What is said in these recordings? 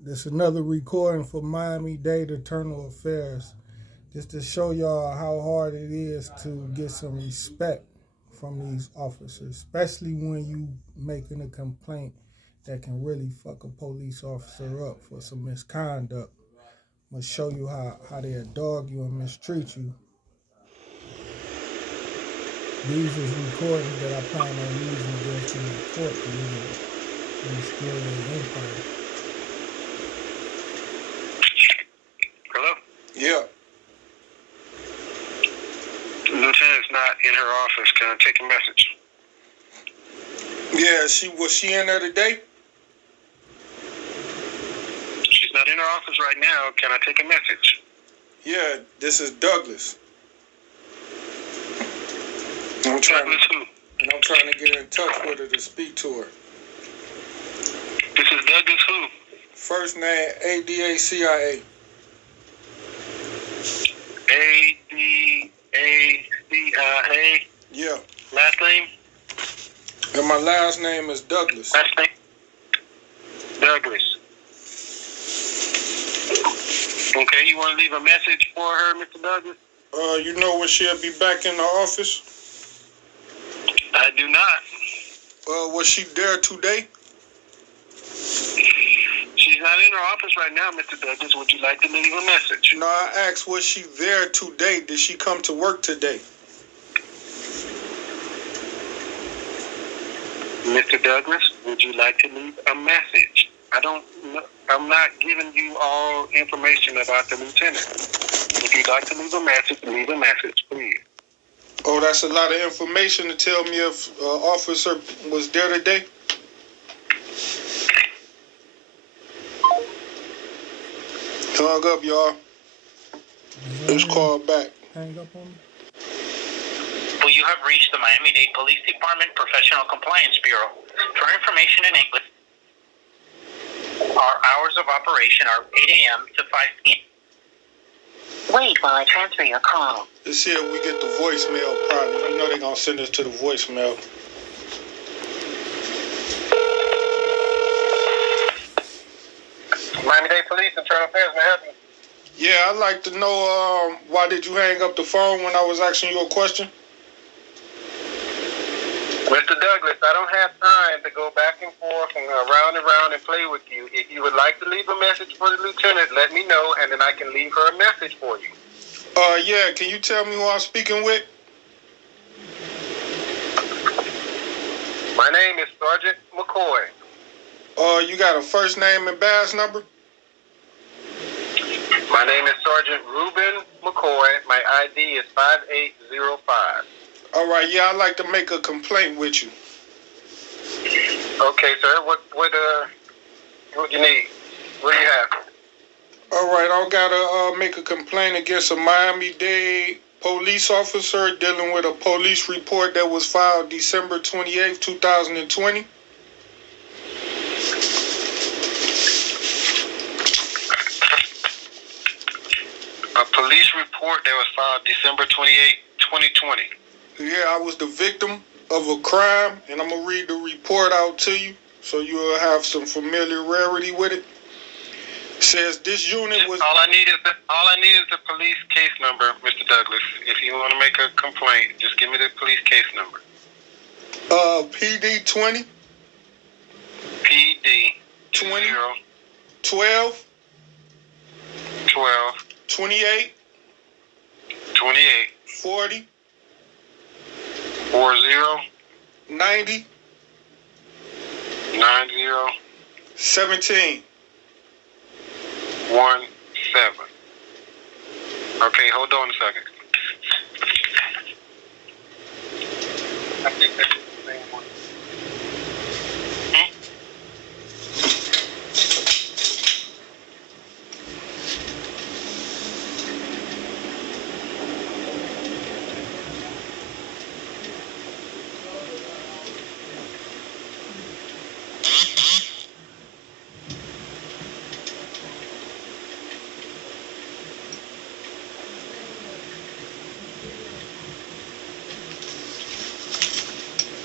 This another recording for Miami-Dade Internal Affairs, just to show y'all how hard it is to get some respect from these officers, especially when you making a complaint that can really fuck a police officer up for some misconduct. I'm gonna show you how they dog you and mistreat you. These is recordings that I plan on using against them in court to restore their empire. Hello? Yeah. The lieutenant's not in her office. Can I take a message? Yeah, was she in there today? She's not in her office right now. Can I take a message? Yeah, this is Douglas. Douglas who? I'm trying to get in touch with her to speak to her. This is Douglas who? First name ADACIA. ADACIA. Yeah. Last name? And my last name is Douglas. Last name? Douglas. Okay, you want to leave a message for her, Mr. Douglas? You know when she'll be back in the office? I do not. Was she there today? She's not in her office right now, Mr. Douglas. Would you like to leave a message? No, I asked, was she there today? Did she come to work today? Mr. Douglas, would you like to leave a message? I'm not giving you all information about the lieutenant. If you'd like to leave a message, please. Oh, that's a lot of information to tell me if officer was there today? Hung up, y'all. Just call back. Hang up on me. Well, you have reached the Miami-Dade Police Department Professional Compliance Bureau. For information in English, our hours of operation are 8 a.m. to 5 p.m. Wait while I transfer your call. Let's see if we get the voicemail probably. You know they're going to send us to the voicemail. Miami-Dade Police, Internal Affairs, may I help you? Yeah, I'd like to know why did you hang up the phone when I was asking you a question? Mr. Douglas, I don't have time to go back and forth and around and around and play with you. If you would like to leave a message for the lieutenant, let me know, and then I can leave her a message for you. Yeah, can you tell me who I'm speaking with? My name is Sergeant McCoy. You got a first name and badge number? My name is Sergeant Ruben McCoy. My ID is 5805. All right, yeah, I'd like to make a complaint with you. Okay, sir. What you need? What do you have? All right, I gotta make a complaint against a Miami-Dade police officer dealing with a police report that was filed December 28th, 2020. A police report that was filed December 28th, 2020. Yeah, I was the victim of a crime, and I'm gonna read the report out to you so you'll have some familiarity with it. It says this unit was... All I need is the police case number, Mr. Douglas. If you want to make a complaint, just give me the police case number. PD 20 PD 20 0 12 12 28 28 40 40 90 90 17. 17. Okay, hold on a second. I think that's the same one.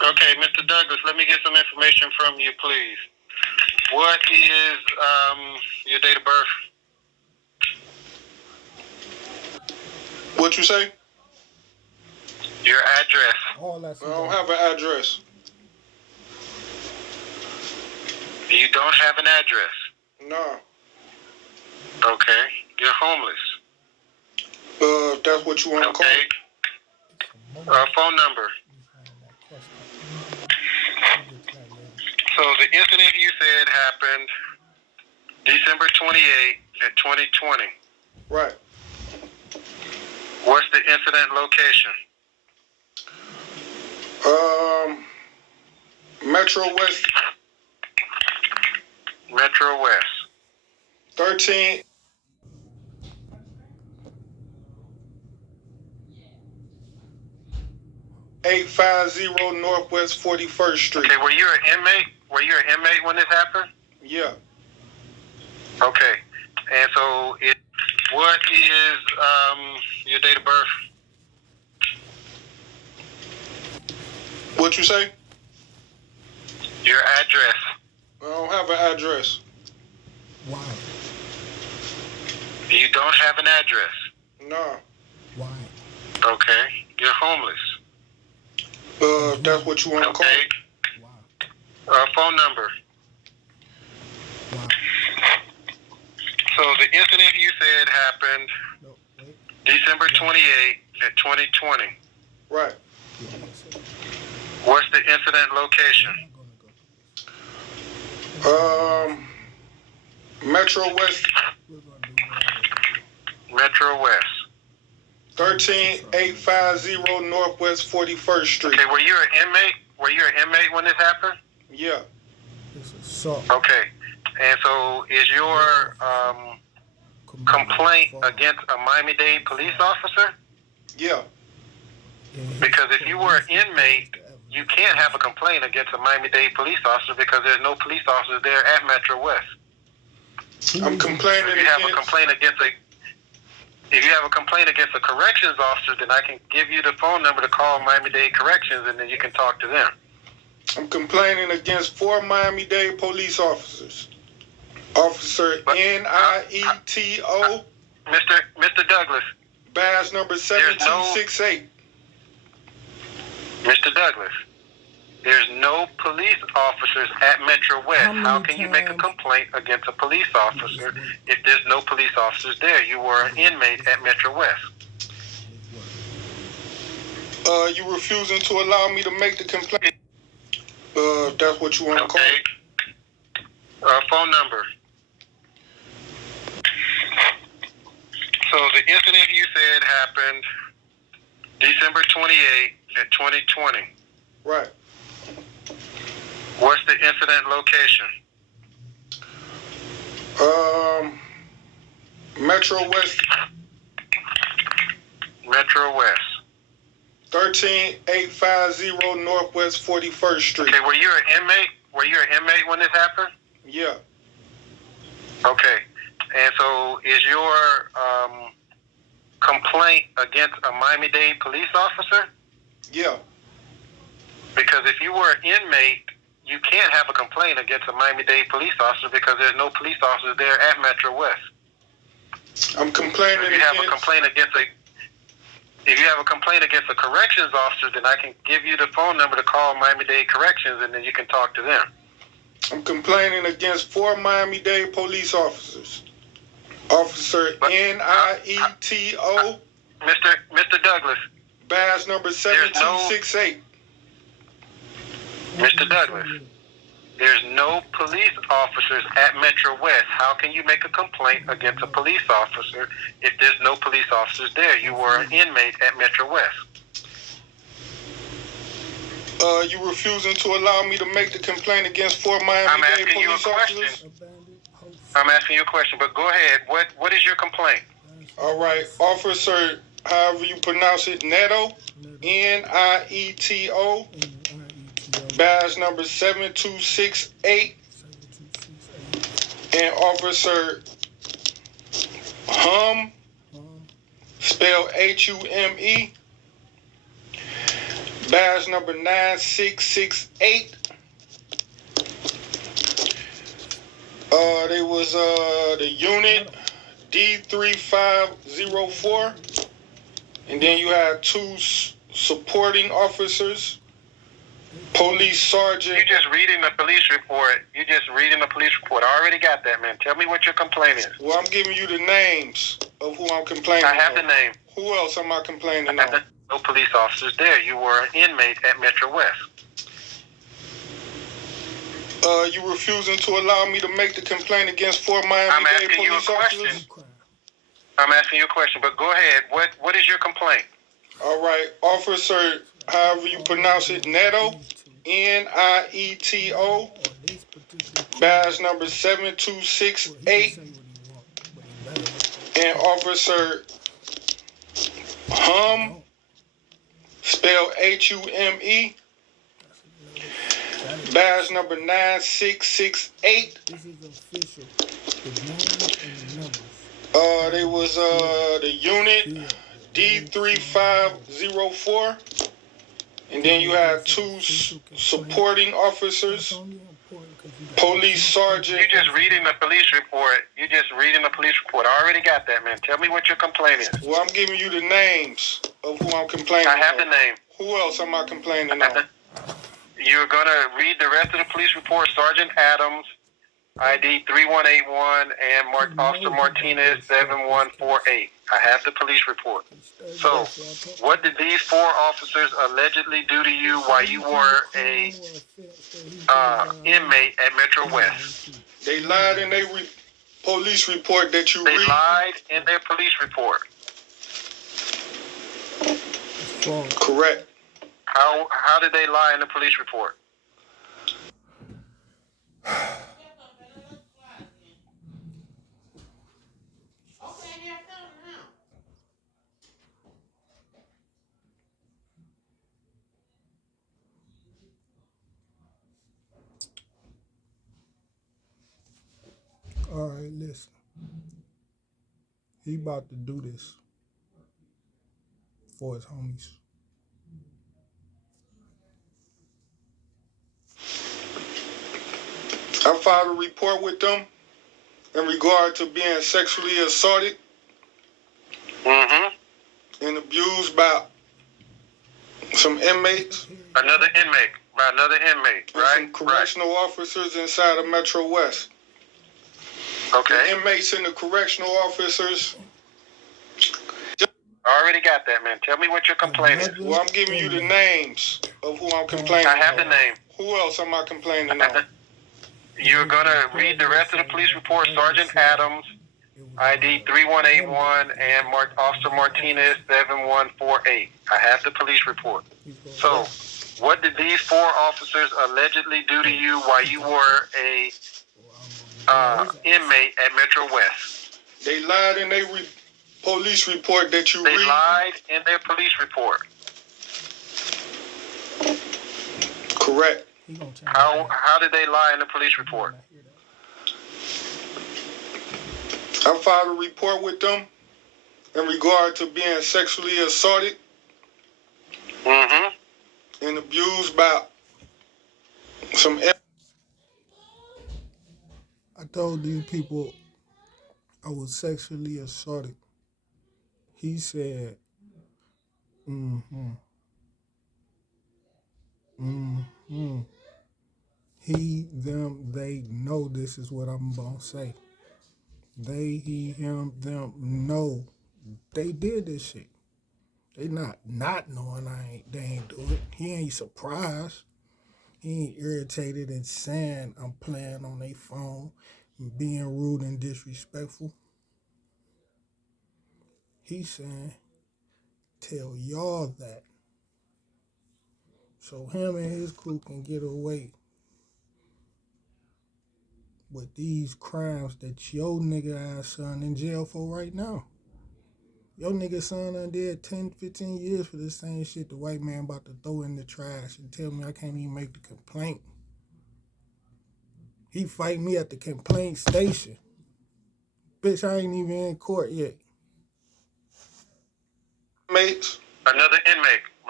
Okay, Mr. Douglas, let me get some information from you, please. What is your date of birth? What you say? Your address. All that's I don't have an address. You don't have an address. No. Okay. You're homeless. That's what you want to call Okay. it. Phone number. So the incident you said happened December 28th at 2020. Right. What's the incident location? Metro West Metro West. 13. $850 Northwest 41st Street. Okay, were you an inmate? Were you an inmate when this happened? Yeah. Okay. And so what is your date of birth? What you say? Your address. I don't have an address. Why? You don't have an address. No. Why? Okay. You're homeless. That's what you want to call Okay. it. Why? Phone number. Why? So the incident you said happened No, wait. December 28th at 2020. Right. Yeah, that's it. What's the incident location? I'm not gonna go. Metro West We're gonna do whatever. Metro West. 13850 Northwest 41st Street. Okay, were you an inmate? Were you an inmate when this happened? Yeah. It's assault. Okay. And so is your complaint against a Miami-Dade police officer? Yeah. Because if you were an inmate, you can't have a complaint against a Miami-Dade police officer because there's no police officers there at Metro West. I'm complaining If you have a against. complaint against a corrections officer, then I can give you the phone number to call Miami-Dade Corrections, and then you can talk to them. I'm complaining against 4 Miami-Dade police officers. Officer Nieto, Mr. Douglas, badge number 7268. Mr. Douglas, there's no police officers at Metro West. How can you make a complaint against a police officer if there's no police officers there? You were an inmate at Metro West. You refusing to allow me to make the complaint. That's what you want to call Okay. it. Phone number. So the incident you said happened December 28th at 2020. Right. What's the incident location? Metro West Metro West. 13850 Northwest 41st Street. Okay, were you an inmate? Were you an inmate when this happened? Yeah. Okay. And so is your complaint against a Miami-Dade police officer? Yeah. Because if you were an inmate, you can't have a complaint against a Miami-Dade police officer because there's no police officers there at Metro West. I'm complaining If you have a against. complaint against a corrections officer, then I can give you the phone number to call Miami-Dade Corrections, and then you can talk to them. I'm complaining against 4 Miami-Dade police officers. Officer Nieto, Mr. Douglas, badge number 7268. Mr. Douglas, there's no police officers at Metro West. How can you make a complaint against a police officer if there's no police officers there? You were an inmate at Metro West. You refusing to allow me to make the complaint against 4 Miami-Dade police officers? I'm asking you a question, but go ahead. What is your complaint? All right, Officer, however you pronounce it, Neto, Nieto, badge number 7268, and Officer Hume, spelled Hume, Badge number 9668. They was the unit D3504. And then you had two supporting officers. Police sergeant. You just reading the police report. I already got that, man. Tell me what your complaint is. Well, I'm giving you the names of who I'm complaining I have on. the name. Who else am I complaining I have on? no police officers there. You were an inmate at Metro West. You refusing to allow me to make the complaint against 4 Miami-Dade police officers? I'm asking you a question, but go ahead. What is your complaint? All right, Officer, however you pronounce it, Neto, Nieto, badge number 7268, and Officer Hume, spelled Hume, badge number 9668. This is official. The names and the numbers. They was the unit D3504, and then you had two supporting officers. Police sergeant. You just reading the police report. I already got that, man. Tell me what your complaint is. Well, I'm giving you the names of who I'm complaining on. I have the name. Who else am I complaining on? You're going to read the rest of the police report. Sergeant Adams, ID 3181, and Officer Martinez 7148. I have the police report. So, what did these 4 officers allegedly do to you while you were a inmate at Metro West? They lied in their police report that you read. They lied in their police report. Correct. How did they lie in the police report? All right, listen. He about to do this for his homies. I filed a report with them in regard to being sexually assaulted and abused by some inmates. Another inmate. Right? Some correctional officers inside of Metro West. Okay. The inmates and the correctional officers. I already got that, man. Tell me what your complaint is. Well, I'm giving you the names of who I'm complaining on. I have the name. Who else am I complaining on? You're going to read the rest of the police report. Sergeant Adams, ID 3181, and Officer Martinez 7148. I have the police report. So, what did these 4 officers allegedly do to you while you were a inmate at Metro West? They lied in their police report that you read. They lied in their police report. Correct. How did they lie in the police report? I filed a report with them in regard to being sexually assaulted and abused by some. I told these people I was sexually assaulted. He said, He, them, they know this is what I'm going to say. They, he, him, them know they did this shit. They not knowing they ain't do it. He ain't surprised. He ain't irritated and saying I'm playing on their phone and being rude and disrespectful. He's saying, tell y'all that. So him and his crew can get away with these crimes that your nigga ass son in jail for right now. Your nigga son done did 10, 15 years for this same shit the white man about to throw in the trash and tell me I can't even make the complaint. He fight me at the complaint station. Bitch, I ain't even in court yet. Mates. Another inmate.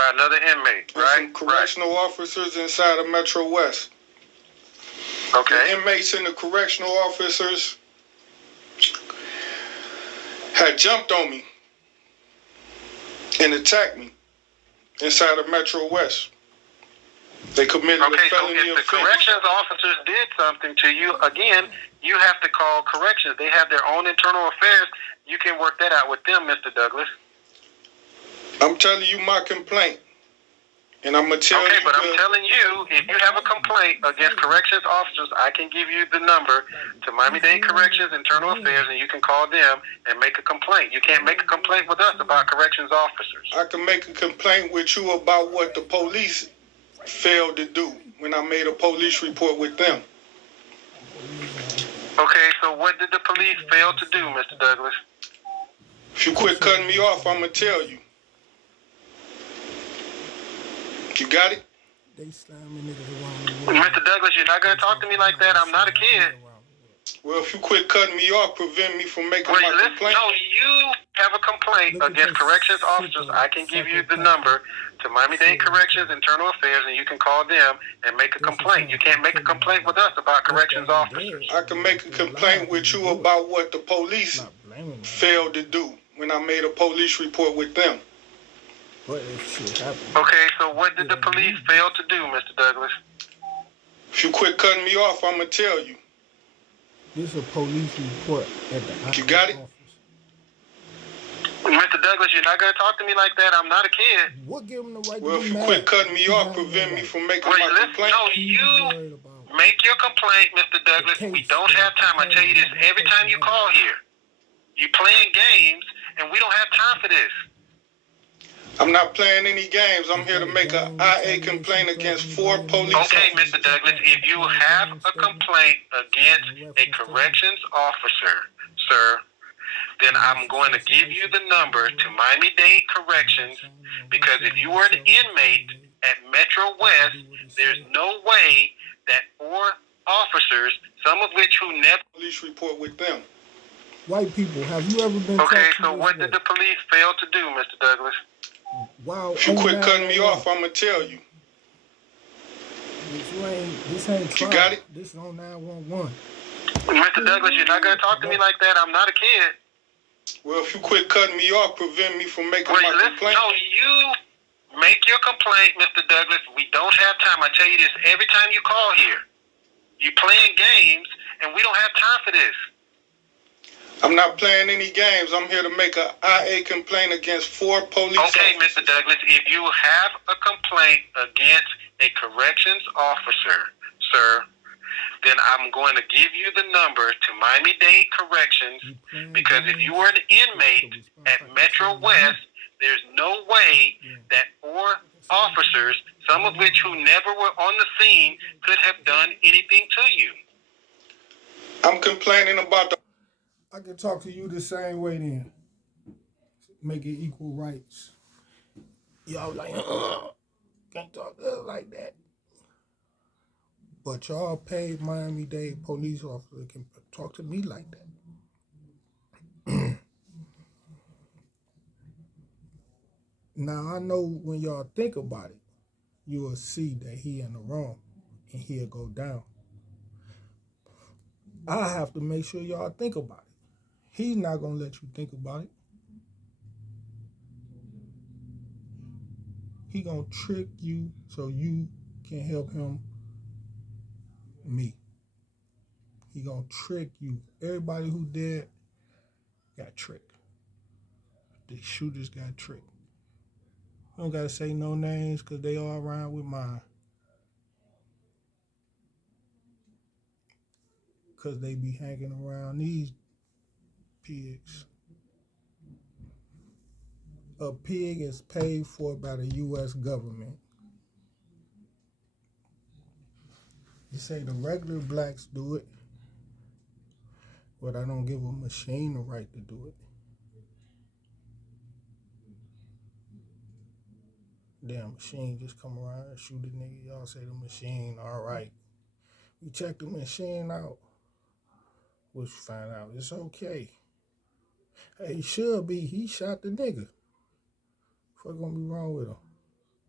By another inmate, and right? some correctional officers inside of Metro West. Okay. The inmates and the correctional officers had jumped on me and attacked me inside of Metro West. They committed a Okay, so felony if the offense. corrections officers did something to you, again, you have to call corrections. They have their own internal affairs. You can work that out with them, Mr. Douglas. I'm telling you my complaint. And I'm going to tell you. Okay, but I'm telling you, if you have a complaint against corrections officers, I can give you the number to Miami-Dade Corrections Internal Affairs, and you can call them and make a complaint. You can't make a complaint with us about corrections officers. I can make a complaint with you about what the police failed to do when I made a police report with them. Okay, so what did the police fail to do, Mr. Douglas? If you quit cutting me off, I'm going to tell you. You got it? Mr. Douglas, you're not going to talk to me like that. I'm not a kid. Well, if you quit cutting me off, prevent me from making my complaint. No, you have a complaint against corrections officers. I can give you the number to Miami-Dade Corrections Internal Affairs, and you can call them and make a complaint. You can't make a complaint with us about corrections officers. I can make a complaint with you about what the police failed to do when I made a police report with them. Okay, so what did the police fail to do, Mr. Douglas? If you quit cutting me off, I'm going to tell you. This is a police report at the You got it? office. Mr. Douglas, you're not going to talk to me like that. I'm not a kid. What give them the right Well, to if be you mad? quit cutting me off, prevent me from making my complaint. No, you make your complaint, Mr. Douglas. We don't have time. I tell you this every time you call here. You playing games, and we don't have time for this. I'm not playing any games. I'm here to make an IA complaint against 4 police officers. Okay, Mr. Douglas, if you have a complaint against a corrections officer, sir, then I'm going to give you the number to Miami-Dade Corrections, because if you were an inmate at Metro West, there's no way that 4 officers, some of which who never... Police report with them. White people, have you ever been Okay, talked to so this what way? did the police fail to do, Mr. Douglas? Wow. If you quit cutting me off, I'm going to tell you. This ain't You trial. got it? This is on 911. Mr. Douglas, you're not going to talk to me like that. I'm not a kid. Well, if you quit cutting me off, prevent me from making my complaint. No, you make your complaint, Mr. Douglas. We don't have time. I tell you this every time you call here. You playing games, and we don't have time for this. I'm not playing any games. I'm here to make an IA complaint against 4 police Okay, officers. Mr. Douglas, if you have a complaint against a corrections officer, sir, then I'm going to give you the number to Miami-Dade Corrections, because if you were an inmate at Metro West, there's no way that 4 officers, some of which who never were on the scene, could have done anything to you. I'm complaining about the... I can talk to you the same way then. Make it equal rights. Y'all like, can't talk to us like that. But y'all paid Miami-Dade police officer can talk to me like that. Now, I know when y'all think about it, you will see that he in the wrong and he'll go down. I have to make sure y'all think about it. He's not going to let you think about it. He going to trick you so you can help him, me. He going to trick you. Everybody who dead got tricked. The shooters got tricked. You don't got to say no names because they all around with mine. Because they be hanging around these pigs. A pig is paid for by the U.S. government. You say the regular blacks do it, but I don't give a machine the right to do it. Damn machine just come around and shoot a nigga. Y'all say the machine, all right. We check the machine out. Which find out it's okay. Hey, he should be. He shot the nigga. What gonna be wrong with him?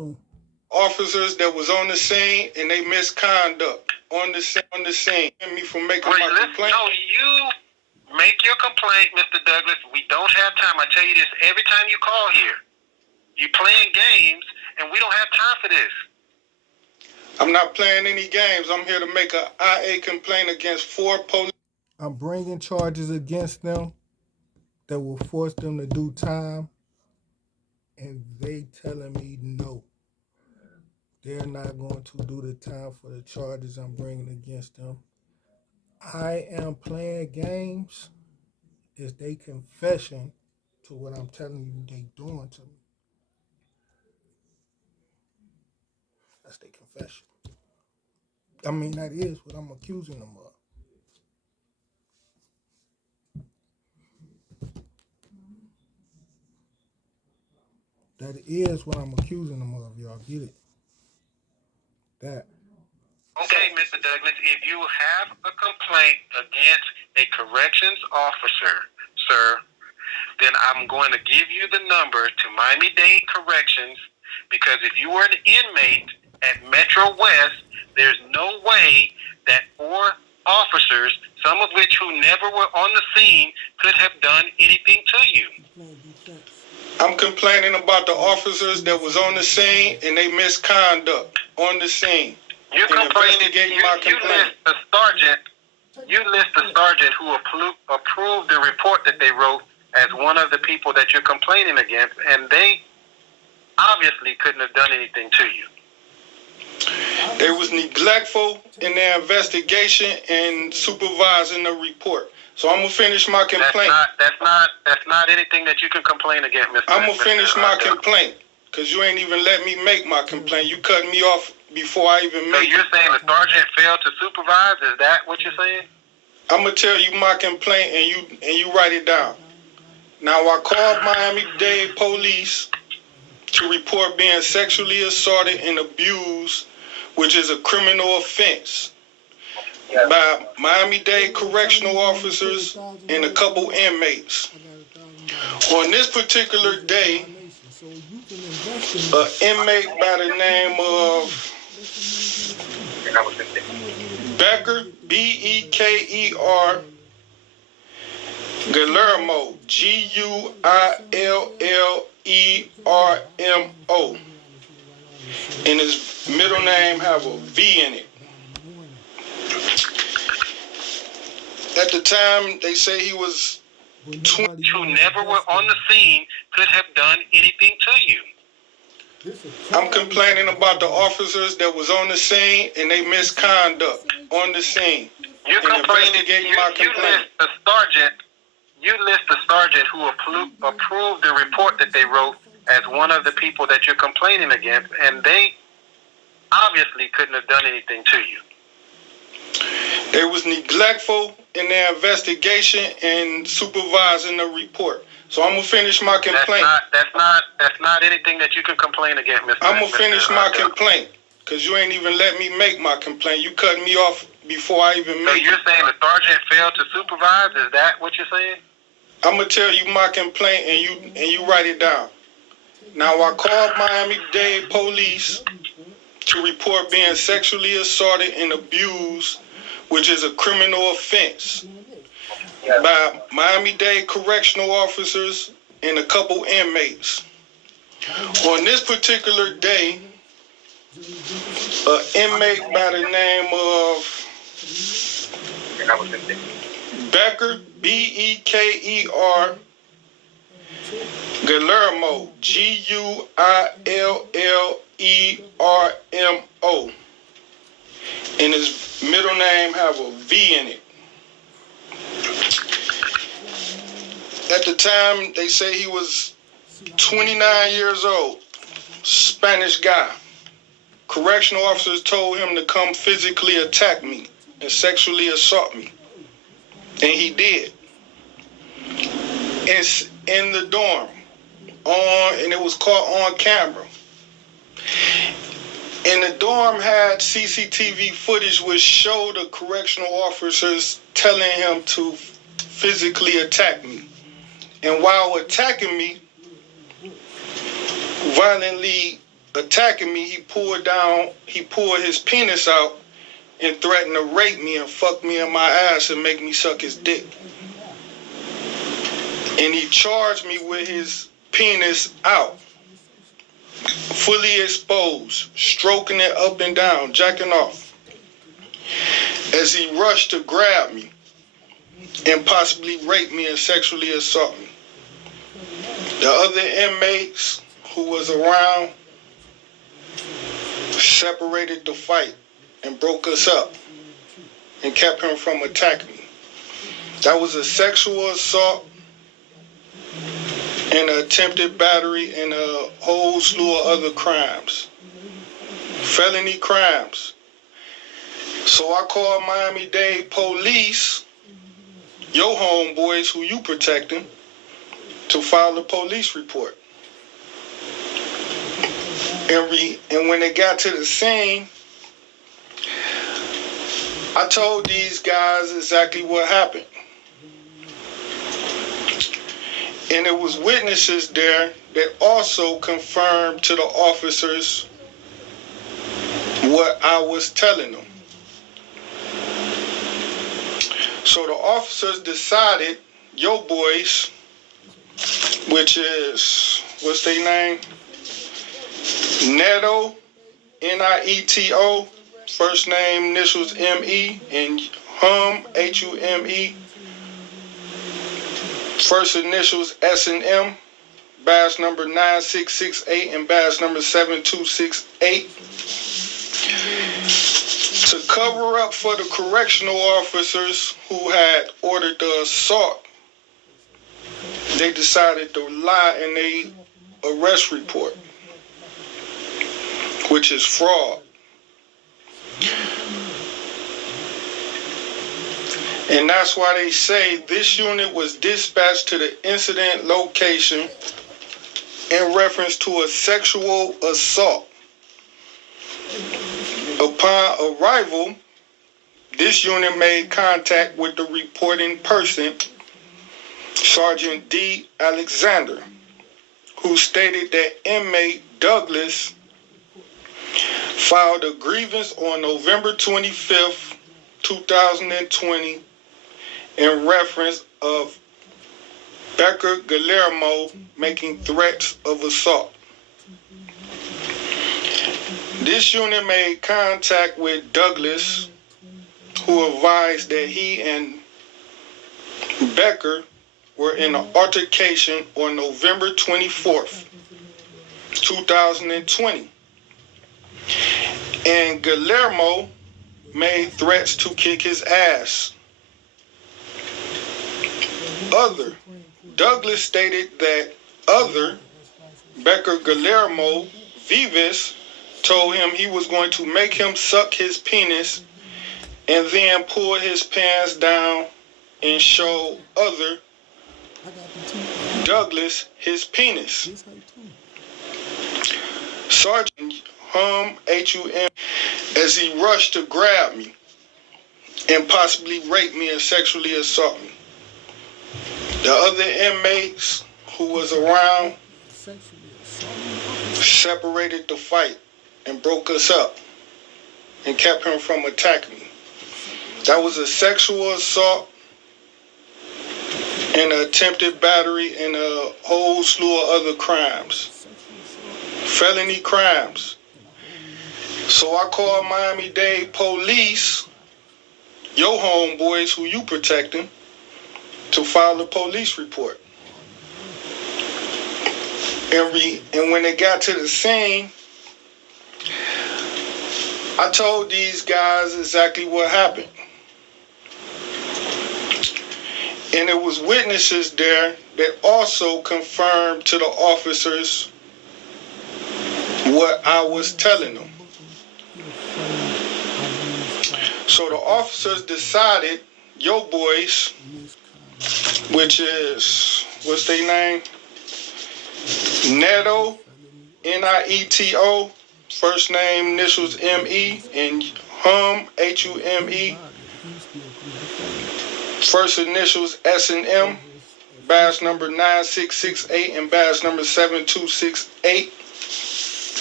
Boom. Officers that was on the scene and they misconduct on the scene. Me from making my complaint. No, you make your complaint, Mr. Douglas. We don't have time. I tell you this every time you call here. You playing games, and we don't have time for this. I'm not playing any games. I'm here to make a IA complaint against 4 police. I'm bringing charges against them that will force them to do time, and they telling me no. They're not going to do the time for the charges I'm bringing against them. I am playing games. Is they confession to what I'm telling you they doing to me. That's their confession. I mean, that is what I'm accusing them of. That is what I'm accusing them of. Y'all get it? That. Okay, Mr. Douglas, if you have a complaint against a corrections officer, sir, then I'm going to give you the number to Miami-Dade Corrections, because if you were an inmate at Metro West, there's no way that 4 officers, some of which who never were on the scene, could have done anything to you. I'm complaining about the officers that was on the scene and they misconduct on the scene. You're complaining. You list the sergeant who approved the report that they wrote as one of the people that you're complaining against, and they obviously couldn't have done anything to you. They was neglectful in their investigation and supervising the report. So I'm gonna finish my complaint. That's not anything that you can complain against, Mr. I'm gonna finish my complaint because you ain't even let me make my complaint. You cut me off before I even made. So you're saying the sergeant failed to supervise? Is that what you're saying? I'm gonna tell you my complaint and you write it down. Now I called Miami-Dade police to report being sexually assaulted and abused, which is a criminal offense, by Miami-Dade correctional officers and a couple inmates. On this particular day, an inmate by the name of Becker, Beker, Guillermo, Guillermo, and his middle name have a V in it. At the time, they say he was 20. Who never were on the scene could have done anything to you. I'm complaining about the officers that was on the scene and they misconduct on the scene. You're complaining. You list the sergeant who approved the report that they wrote as one of the people that you're complaining against, and they obviously couldn't have done anything to you. They was neglectful in their investigation and supervising the report. So I'm gonna finish my complaint. That's not anything that you can complain against, Mr. I'm gonna finish my complaint because you ain't even let me make my complaint. You cut me off before I even made. So you're saying the sergeant failed to supervise? Is that what you're saying? I'm gonna tell you my complaint and you write it down. Now I called Miami-Dade police to report being sexually assaulted and abused, which is a criminal offense, by Miami-Dade correctional officers and a couple inmates. On this particular day, an inmate by the name of Becker, Beker, Guillermo, Guillermo, and his middle name have a V in it. At the time, they say he was 29 years old, Spanish guy. Correctional officers told him to come physically attack me and sexually assault me. And he did. It's in the dorm, and it was caught on camera. And the dorm had CCTV footage which showed the correctional officers telling him to physically attack me. And while attacking me, violently attacking me, he pulled his penis out and threatened to rape me and fuck me in my ass and make me suck his dick. And he charged me with his penis out, fully exposed, stroking it up and down, jacking off, as he rushed to grab me and possibly rape me and sexually assault me. The other inmates who was around separated the fight and broke us up and kept him from attacking me. That was a sexual assault and an attempted battery and a whole slew of other crimes. Felony crimes. So I called Miami-Dade police, your homeboys who you protecting, to file a police report. And when they got to the scene, I told these guys exactly what happened. And it was witnesses there that also confirmed to the officers what I was telling them. So the officers decided, your boys, which is, what's their name? Neto, N-I-E-T-O, first name initials M-E, and Hum, H-U-M-E, first initials S&M, badge number 9668 and badge number 7268, to cover up for the correctional officers who had ordered the assault. They decided to lie in their arrest report, which is fraud. And that's why they say this unit was dispatched to the incident location in reference to a sexual assault. Upon arrival, this unit made contact with the reporting person, Sergeant D. Alexander, who stated that inmate Douglas filed a grievance on November 25th, 2020 in reference of Becker Guillermo making threats of assault. This unit made contact with Douglas, who advised that he and Becker were in an altercation on November 24th, 2020. And Guillermo made threats to kick his ass. Douglas stated that Becker Guillermo Vivas told him he was going to make him suck his penis and then pull his pants down and show Douglas his penis. Sergeant Hum, H-U-M, as he rushed to grab me and possibly rape me and sexually assault me. The other inmates who was around separated the fight and broke us up and kept him from attacking me. That was a sexual assault and an attempted battery and a whole slew of other crimes. Felony crimes. So I called Miami-Dade police, your homeboys who you protecting, to file a police report. And when they got to the scene, I told these guys exactly what happened. And it was witnesses there that also confirmed to the officers what I was telling them. So the officers decided, your boys, which is, what's their name? Neto, N-I-E-T-O, first name initials M-E, and Hum, H-U-M-E, first initials S&M, badge number 9668 and badge number 7268,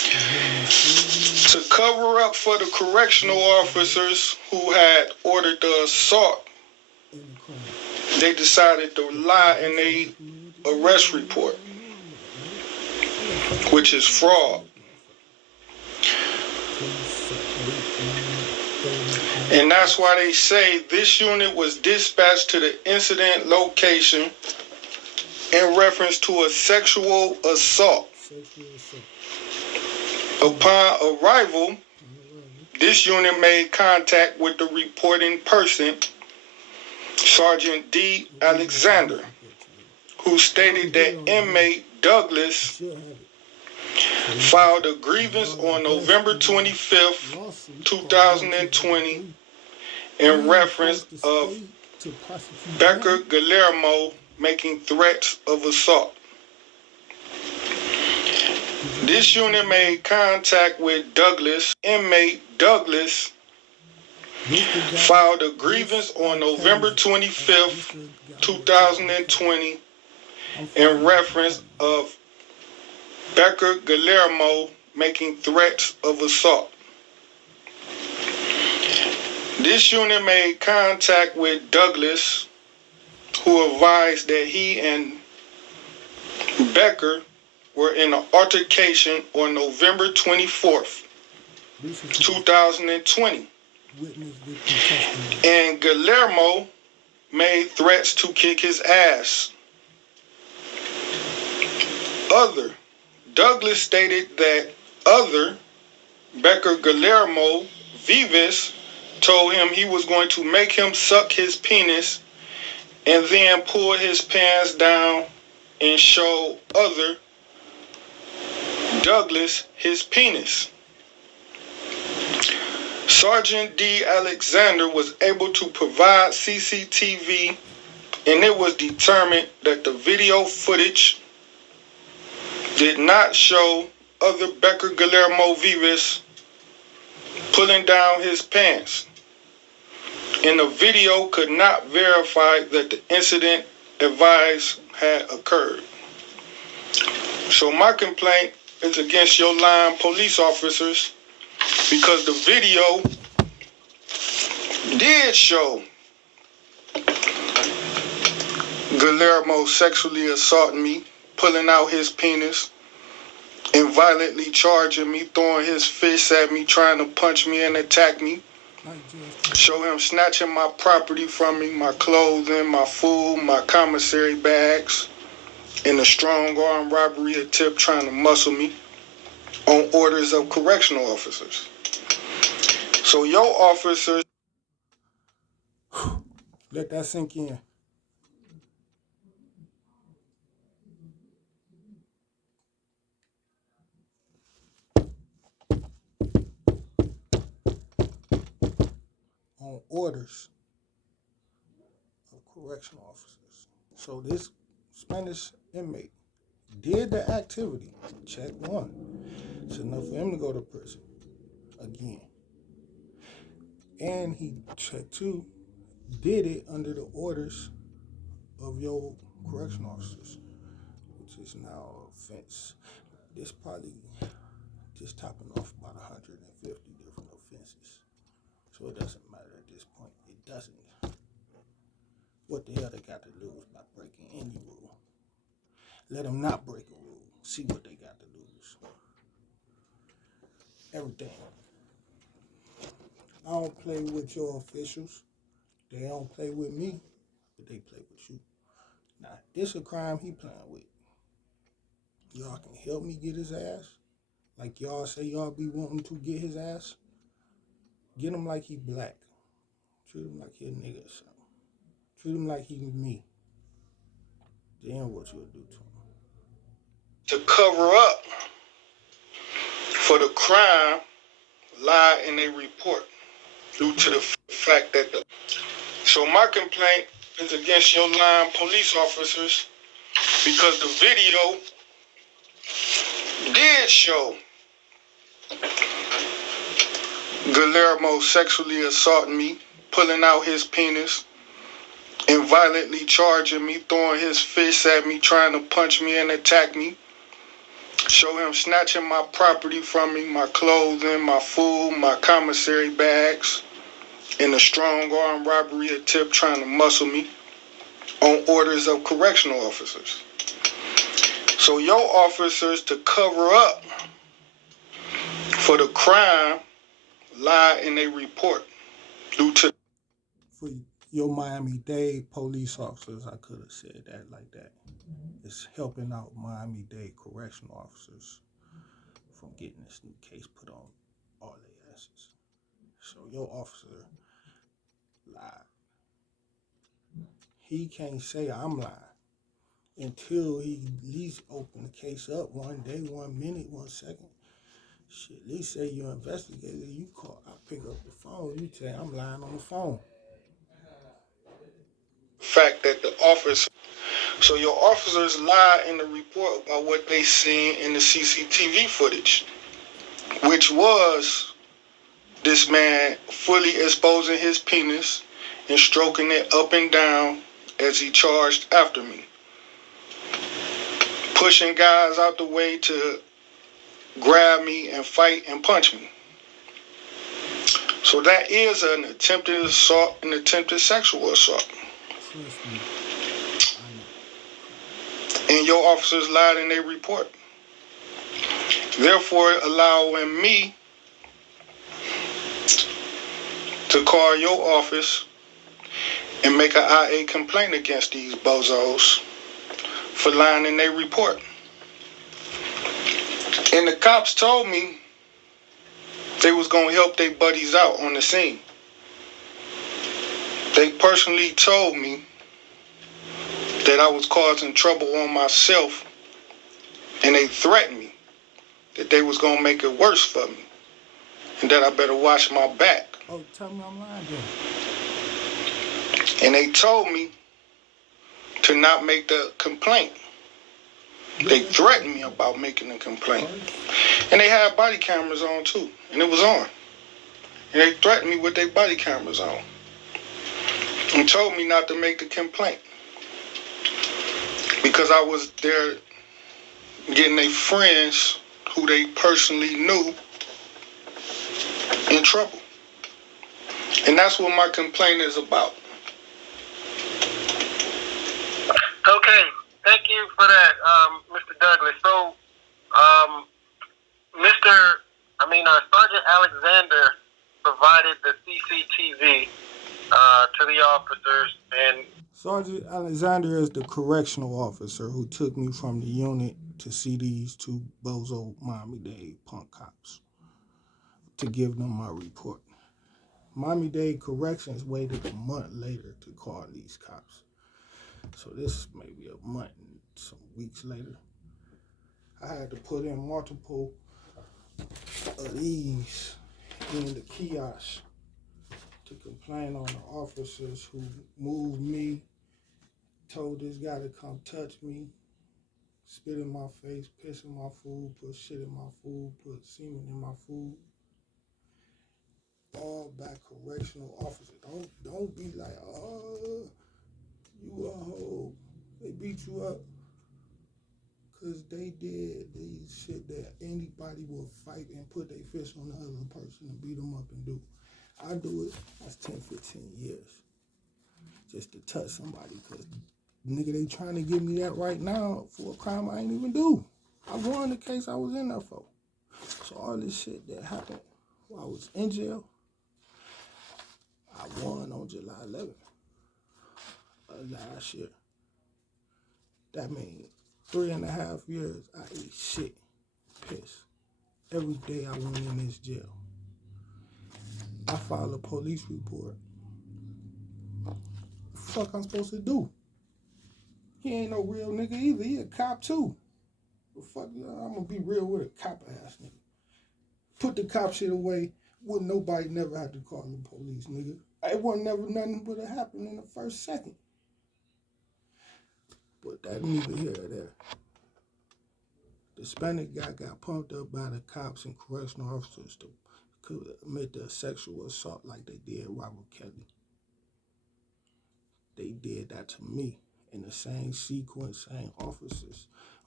To cover up for the correctional officers who had ordered the assault, they decided to lie in their arrest report, which is fraud. And that's why they say this unit was dispatched to the incident location in reference to a sexual assault. Upon arrival, this unit made contact with the reporting person, Sergeant D. Alexander, who stated that inmate Douglas filed a grievance on November 25th, 2020 in reference of Becker Guillermo making threats of assault. This unit made contact with Douglas. Inmate Douglas filed a grievance on November 25th, 2020 in reference of Becker Guillermo making threats of assault. This unit made contact with Douglas, who advised that he and Becker were in an altercation on November 24th, 2020. And Guillermo made threats to kick his ass. Douglas stated that Becker Guillermo Vivas told him he was going to make him suck his penis and then pull his pants down and show Douglas his penis. Sergeant D. Alexander was able to provide CCTV, and it was determined that the video footage did not show Becker Guillermo Vivas pulling down his pants, and the video could not verify that the incident advised had occurred. So my complaint is against your line police officers, because the video did show Guillermo sexually assaulting me, pulling out his penis, and violently charging me, throwing his fists at me, trying to punch me and attack me. Show him snatching my property from me, my clothing, my food, my commissary bags, and a strong arm robbery attempt trying to muscle me on orders of correctional officers. So your officers... Let that sink in. On orders of correctional officers. So this Spanish inmate did the activity. Check one. It's enough for him to go to prison again. And he, check two, did it under the orders of your correctional officers, which is now an offense. This probably just topping off about 150 different offenses. So it doesn't matter at this point. It doesn't. What the hell they got to lose by breaking any rule? Let them not break a rule. See what they got to lose. Everything. I don't play with your officials. They don't play with me, but they play with you. Now, this a crime he playing with. Y'all can help me get his ass. Like y'all say y'all be wanting to get his ass. Get him like he black. Treat him like he a nigga or something. Treat him like he me. Then what you'll do to him? To cover up for the crime lie in a report due to the fact that So my complaint is against your line police officers, because the video did show Guillermo sexually assaulting me, pulling out his penis, and violently charging me, throwing his fists at me, trying to punch me and attack me. Show him snatching my property from me, my clothing, my food, my commissary bags, in a strong arm robbery attempt trying to muscle me on orders of correctional officers. So your officers, to cover up for the crime, lie in a report due to... For your Miami-Dade police officers, I could have said that like that. It's helping out Miami-Dade correctional officers from getting this new case put on all their asses. So your officer lied. He can't say I'm lying until he at least open the case up one day, 1 minute, 1 second. Shit, at least say you're an investigator. You call, I pick up the phone. You say I'm lying on the phone. Fact that the officer... So your officers lie in the report about what they seen in the CCTV footage, which was this man fully exposing his penis and stroking it up and down as he charged after me, pushing guys out the way to grab me and fight and punch me. So that is an attempted assault, an attempted sexual assault. Trust me. And your officers lied in their report, therefore allowing me to call your office and make an IA complaint against these bozos for lying in their report. And the cops told me they was going to help their buddies out on the scene. They personally told me that I was causing trouble on myself, and they threatened me that they was going to make it worse for me and that I better watch my back. Oh, tell me I'm lying then. And they told me to not make the complaint. They threatened me about making a complaint. And they had body cameras on too, and it was on. And they threatened me with their body cameras on and told me not to make the complaint because I was there getting their friends who they personally knew in trouble. And that's what my complaint is about. Okay, thank you for that, Mr. Douglas. So, Sergeant Alexander provided the CCTV to the officers, and Sergeant Alexander is the correctional officer who took me from the unit to see these two bozo Miami-Dade punk cops to give them my report. Miami-Dade Corrections waited a month later to call these cops. So this may be a month and some weeks later. I had to put in multiple of these in the kiosk to complain on the officers who moved me, told this guy to come touch me, spit in my face, piss in my food, put shit in my food, put semen in my food. All back correctional officers. Don't be like, oh, you a hoe. They beat you up. Because they did these shit that anybody will fight and put their fist on the other person and beat them up and do. I do it, that's 10, 15 years. Just to touch somebody, because nigga, they trying to give me that right now for a crime I ain't even do. I won the case I was in there for. So all this shit that happened while I was in jail, I won on July 11th of last year. That means 3.5 years I ate shit, piss. Every day I went in this jail. I filed a police report. What the fuck I'm supposed to do? He ain't no real nigga either. He a cop too. The fuck, I'm gonna be real with a cop ass nigga. Put the cop shit away. Wouldn't nobody never have to call the police, nigga. It wasn't never nothing would have happened in the first second. But that neither here or there. The Hispanic guy got pumped up by the cops and correctional officers to commit the sexual assault like they did Robert Kelly. They did that to me in the same sequence, same officers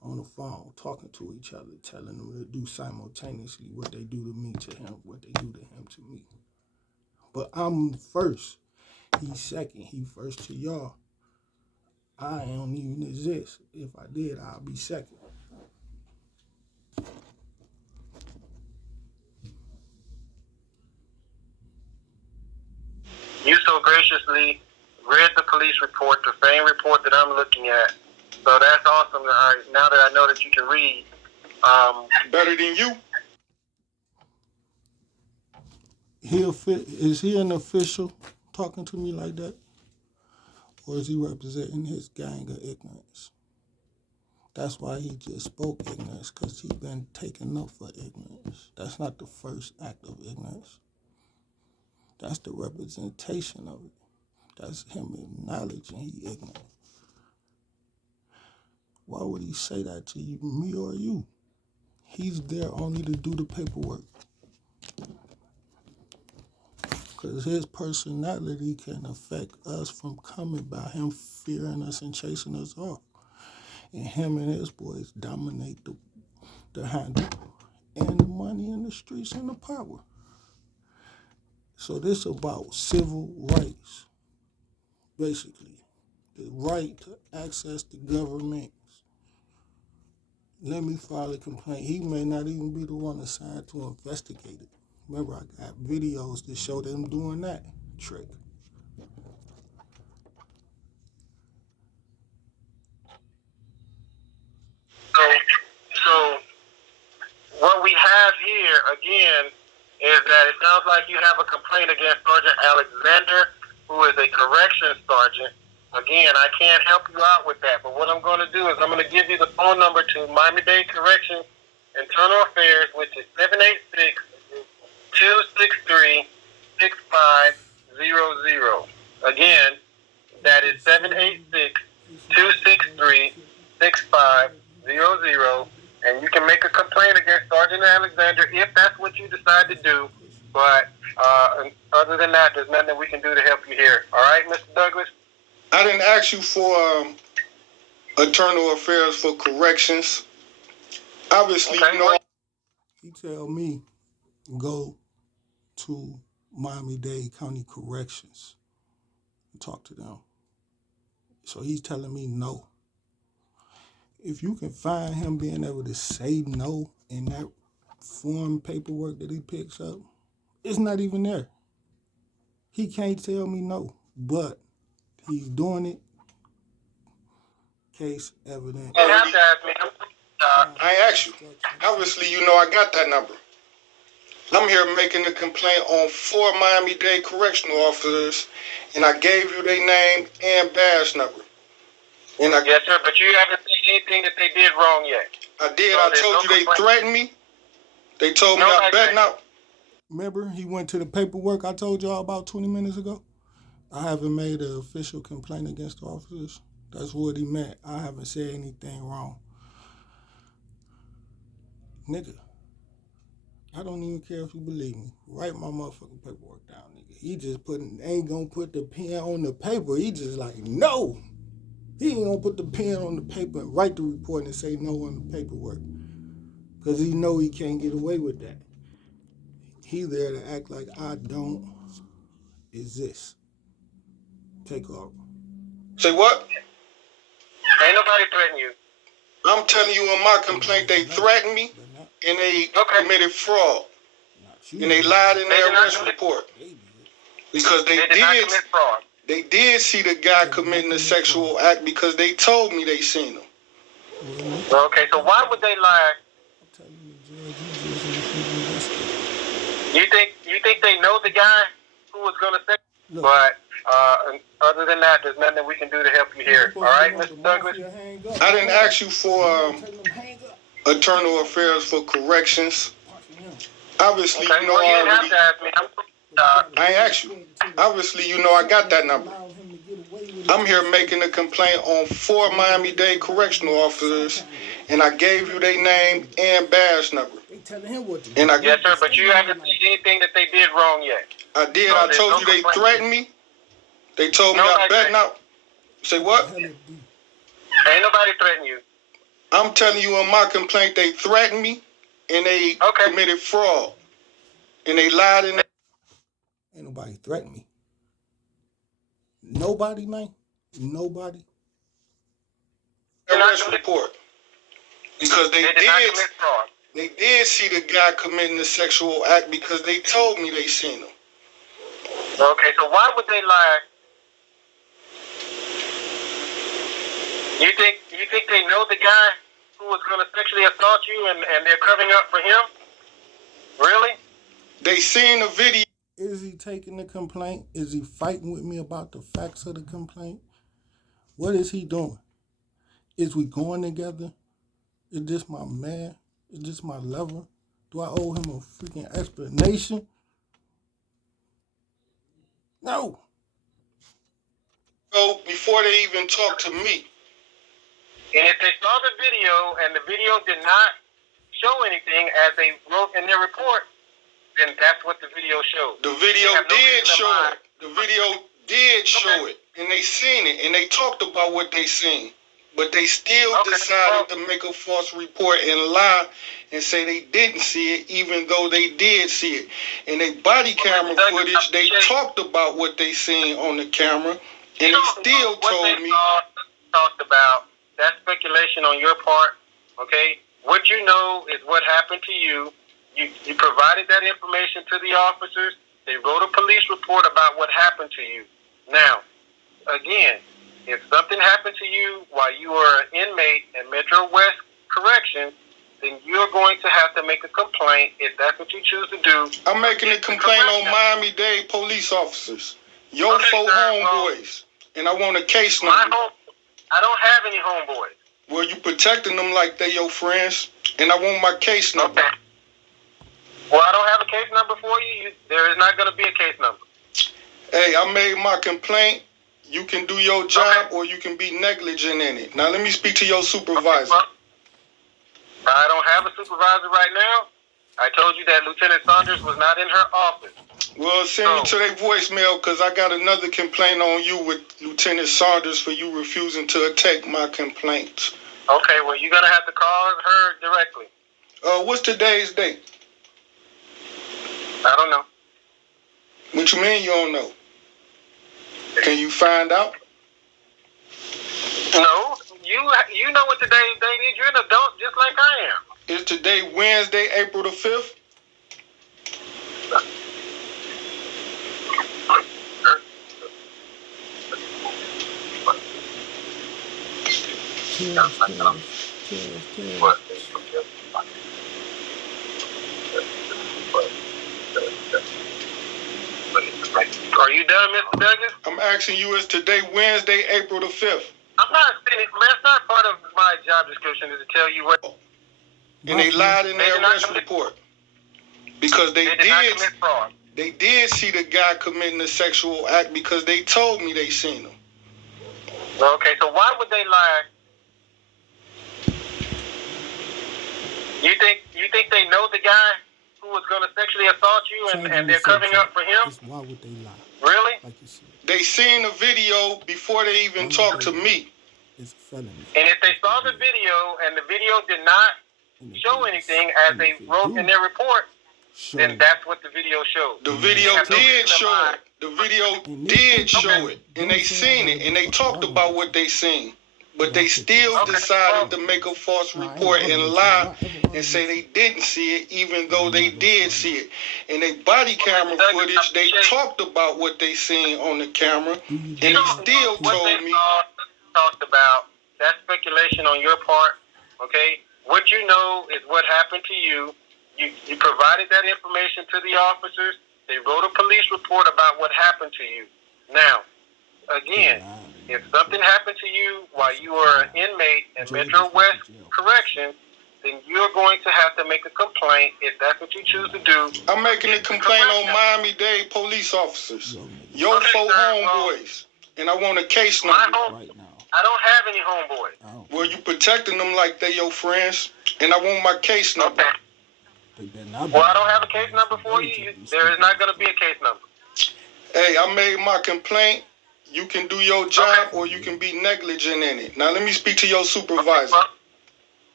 on the phone, talking to each other, telling them to do simultaneously what they do to me to him, what they do to him to me. But I'm first. He's second. He first to y'all. I don't even exist. If I did, I'll be second. You so graciously read the police report, the same report that I'm looking at. So that's awesome. All right, now that I know that you can read. Better than you. Is he an official talking to me like that? Or is he representing his gang of ignorance? That's why he just spoke ignorance, because he's been taken up for ignorance. That's not the first act of ignorance. That's the representation of it. That's him acknowledging he ignorant. Why would he say that to you, me or you? He's there only to do the paperwork. Because his personality can affect us from coming by him fearing us and chasing us off. And him and his boys dominate the handle and the money in the streets and the power. So this about civil rights, basically. The right to access the government. Let me file a complaint. He may not even be the one assigned to investigate it. Remember, I got videos to show them doing that trick. So what we have here, again, is that it sounds like you have a complaint against Sergeant Alexander, who is a corrections sergeant. Again, I can't help you out with that, but what I'm going to do is I'm going to give you the phone number to Miami-Dade Corrections Internal Affairs, which is 786-263-6500. Again, that is 786-263-6500, and you can make a complaint against Sergeant Alexander if that's what you decide to do. But other than that, there's nothing we can do to help you here. All right, Mr. Douglas? I didn't ask you for internal affairs for corrections. Obviously, Okay. you know. He tell me, go to Miami-Dade County Corrections and talk to them. So he's telling me no. If you can find him being able to say no in that form paperwork that he picks up, it's not even there. He can't tell me no, but he's doing it. Case evidence. You have to ask me. I asked you. Obviously, you know I got that number. I'm here making a complaint on 4 Miami-Dade correctional officers, and I gave you their name and badge number. And Yes, sir, but you haven't seen anything that they did wrong yet. I did. So I told you they threatened me. They told me I better not. Remember, he went to the paperwork I told y'all about 20 minutes ago? I haven't made an official complaint against the officers. That's what he meant. I haven't said anything wrong. Nigga, I don't even care if you believe me. Write my motherfucking paperwork down, nigga. He just ain't gonna put the pen on the paper. He just like, no. He ain't gonna put the pen on the paper and write the report and say no on the paperwork. Because he know he can't get away with that. He there to act like I don't exist. Take off. Say what? Ain't nobody threatening you. I'm telling you in my complaint, they threatened me and they committed fraud. And they lied in their arrest report. Because they did not commit fraud. They did see the guy committing a sexual act because they told me they seen him. Okay, so why would they lie? You think they know the guy who was going to say? But other than that, there's nothing we can do to help you here. All right, Mr. Douglas? I didn't ask you for internal affairs for corrections. Obviously, okay, you know well, you I didn't have to ask me. I asked you. Obviously, you know I got that number. I'm here making a complaint on 4 Miami-Dade correctional officers, and I gave you their name and badge number. And yes, sir, but you haven't seen anything that they did wrong yet. I did. So I told you they threatened me. They told me I better not. Say what? Ain't nobody threatening you. I'm telling you in my complaint, they threatened me and they committed fraud. And they lied in Ain't nobody threaten me. Nobody, man. Nobody. arrest report. Because they did see the guy committing the sexual act because they told me they seen him. Okay, so why would they lie? You think they know the guy who was going to sexually assault you and they're covering up for him? Really? They seen the video. Is he taking the complaint? Is he fighting with me about the facts of the complaint? What is he doing? Is we going together? Is this my man? Is this my lover? Do I owe him a freaking explanation? No. So before they even talk to me. And if they saw the video and the video did not show anything as they wrote in their report, then that's what the video showed. The video did show it. The video did show it. And they seen it. And they talked about what they seen. But they still decided to make a false report and lie and say they didn't see it, even though they did see it. And they body camera footage, they talked about what they seen on the camera, and they still told me. Talked about, that's speculation on your part, okay? What you know is what happened to you. You provided that information to the officers. They wrote a police report about what happened to you. Now, again, if something happened to you while you were an inmate in Metro West Correction, then you're going to have to make a complaint if that's what you choose to do. I'm making a complaint on Miami-Dade police officers. Your folk homeboys. And I want a case number. I don't have any homeboys. Well, you protecting them like they your friends, and I want my case number. Okay. Well, I don't have a case number for you. There is not going to be a case number. Hey, I made my complaint. You can do your job or you can be negligent in it. Now, let me speak to your supervisor. Okay, well, I don't have a supervisor right now. I told you that Lieutenant Saunders was not in her office. Well, send me to their voicemail because I got another complaint on you with Lieutenant Saunders for you refusing to take my complaints. Okay, well, you're going to have to call her directly. What's today's date? I don't know. What you mean you don't know? Can you find out? No, you know what today's date is. You're an adult just like I am. Is today Wednesday, April the 5th? Are you done, Mr. Douglas? I'm asking you, is today Wednesday, April the 5th? I'm not finished, man. It's not part of my job description is to tell you what. And they lied in their arrest report. Because they did see the guy committing the sexual act because they told me they seen him. Okay, so why would they lie? You think they know the guy who was going to sexually assault you and they're covering up for him? Why would they lie? Really? Like you said. They seen the video before they even talked to me. It's a felony. And if they saw the video and the video did not show anything as they wrote in their report, then that's what the video showed. The video did show it. The video did show it. And they seen it. And they talked about what they seen. But they still decided to make a false report and lie and say they didn't see it, even though they did see it. And they body camera footage, they talked about what they seen on the camera, and they still told me. Talked about, that's speculation on your part, okay? What you know is what happened to you. You provided that information to the officers. They wrote a police report about what happened to you. Now, again, if something happened to you while you were an inmate in Metro West Correction, then you're going to have to make a complaint if that's what you choose to do. I'm making a complaint on Miami-Dade police officers. Your folk homeboys. And I want a case number. I don't have any homeboys. Well, you protecting them like they your friends, and I want my case number. Okay. Well, I don't have a case number for you. There is not going to be a case number. Hey, I made my complaint. You can do your job or you can be negligent in it. Now, let me speak to your supervisor.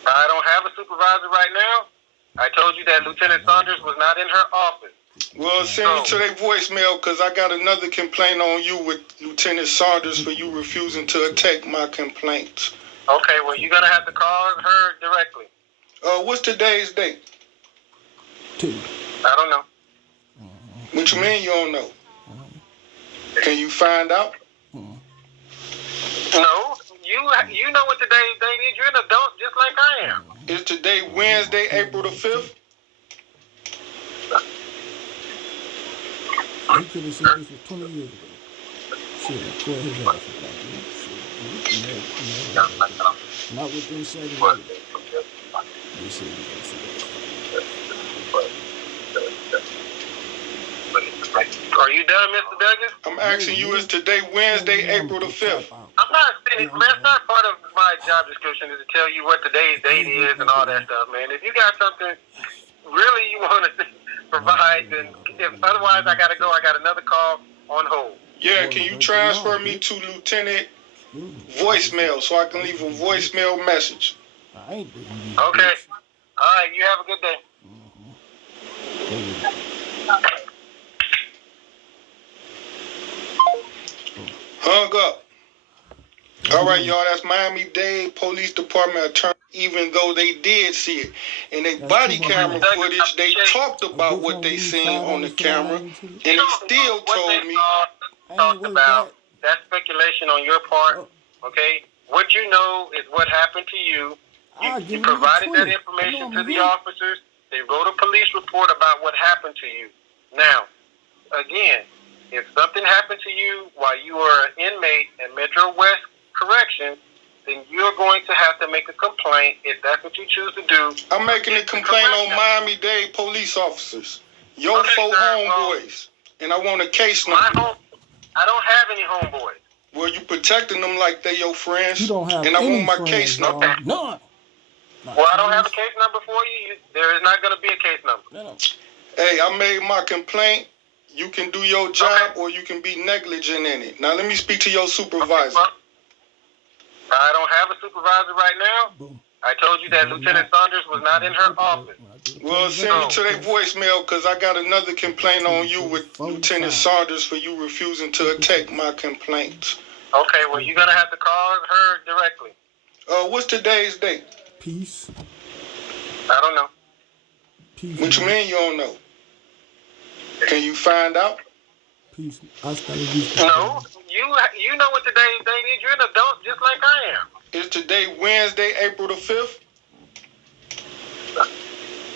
I don't have a supervisor right now. I told you that Lieutenant Saunders was not in her office. Well, send me to their voicemail because I got another complaint on you with Lieutenant Saunders for you refusing to take my complaints. Okay, well, you're going to have to call her directly. What's today's date? 2. I don't know. What you mean you don't know? Can you find out? No, you know what today's date is. You're an adult just like I am. Is today Wednesday, April the 5th? He could have said this was 20 years ago. Shit, I caught his ass for that, dude. Shit. Not within 7 years. They said he got some. Are you done, Mr. Douglas? I'm asking you, is today Wednesday, April the 5th? I'm not saying, man, it's not part of my job description is to tell you what today's date is and all that stuff, man. If you got something really you want to provide, then otherwise I got to go. I got another call on hold. Yeah, can you transfer me to Lieutenant voicemail so I can leave a voicemail message? I ain't doing these. Okay. All right, you have a good day. Hung up. All right, y'all, that's Miami-Dade Police Department attorney, even though they did see it. In their body camera footage, they talked about what they seen on the camera, and they still told me. Talked about that speculation on your part, okay? What you know is what happened to you. You provided that information to the officers. They wrote a police report about what happened to you. Now, again, if something happened to you while you were an inmate in Metro West Correction, then you're going to have to make a complaint if that's what you choose to do. I'm making a complaint on Miami-Dade police officers. Your four homeboys. And I want a case number. I don't have any homeboys. Well, you protecting them like they your friends. You don't have and I any want my friends, case number. None. Well, I don't have a case number for you. There is not going to be a case number. No. Hey, I made my complaint. You can do your job or you can be negligent in it. Now, let me speak to your supervisor. Okay, I don't have a supervisor right now. Boom. I told you that Lieutenant Saunders was not in her office. Well, send me to their voicemail because I got another complaint on you with Lieutenant Saunders for you refusing to take my complaints. Okay, well, you're going to have to call her directly. What's today's date? Peace. I don't know. Peace. What you mean you don't know? Can you find out? Peace. No, you know what today's date is. You're an adult just like I am. Is today Wednesday, April the 5th?